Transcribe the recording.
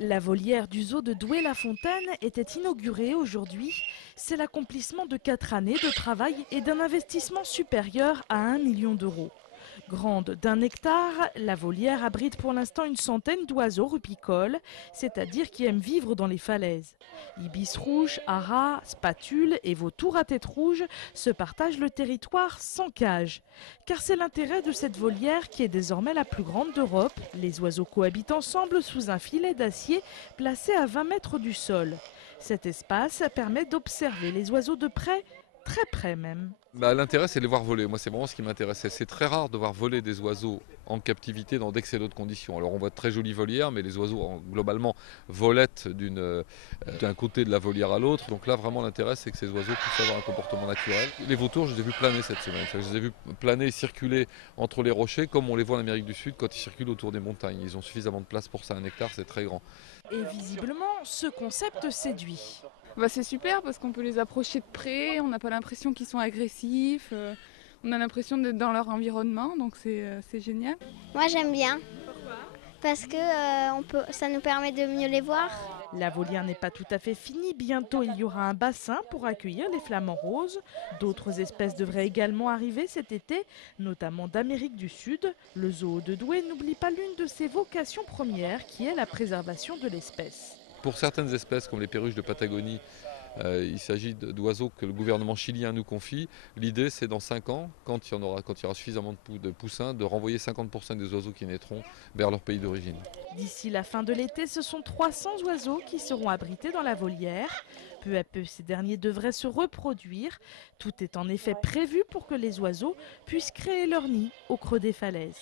La volière du zoo de Douai-la-Fontaine était inaugurée aujourd'hui. C'est l'accomplissement de 4 années de travail et d'un investissement supérieur à 1 million d'euros. Grande d'1 hectare, la volière abrite pour l'instant une centaine d'oiseaux rupicoles, c'est-à-dire qui aiment vivre dans les falaises. Ibis rouges, haras, spatules et vautours à tête rouge se partagent le territoire sans cage. Car c'est l'intérêt de cette volière qui est désormais la plus grande d'Europe. Les oiseaux cohabitent ensemble sous un filet d'acier placé à 20 mètres du sol. Cet espace permet d'observer les oiseaux de près, très près même. L'intérêt, c'est de les voir voler. Moi, c'est vraiment ce qui m'intéressait. C'est très rare de voir voler des oiseaux en captivité dans d'excellentes conditions. Alors, on voit de très jolies volières, mais les oiseaux, globalement, volettent d'un côté de la volière à l'autre. Donc là, vraiment, l'intérêt, c'est que ces oiseaux puissent avoir un comportement naturel. Les vautours, je les ai vus planer cette semaine. Je les ai vus planer et circuler entre les rochers, comme on les voit en Amérique du Sud quand ils circulent autour des montagnes. Ils ont suffisamment de place pour ça. 1 hectare, c'est très grand. Et visiblement, ce concept séduit. C'est super parce qu'on peut les approcher de près, on n'a pas l'impression qu'ils sont agressifs, on a l'impression d'être dans leur environnement, donc c'est génial. Moi j'aime bien. Parce que ça nous permet de mieux les voir. La volière n'est pas tout à fait finie. Bientôt, il y aura un bassin pour accueillir les flamants roses. D'autres espèces devraient également arriver cet été, notamment d'Amérique du Sud. Le zoo de Douai n'oublie pas l'une de ses vocations premières, qui est la préservation de l'espèce. Pour certaines espèces, comme les perruches de Patagonie, il s'agit d'oiseaux que le gouvernement chilien nous confie. L'idée, c'est dans 5 ans, quand il y aura suffisamment de poussins, de renvoyer 50% des oiseaux qui naîtront vers leur pays d'origine. D'ici la fin de l'été, ce sont 300 oiseaux qui seront abrités dans la volière. Peu à peu, ces derniers devraient se reproduire. Tout est en effet prévu pour que les oiseaux puissent créer leur nid au creux des falaises.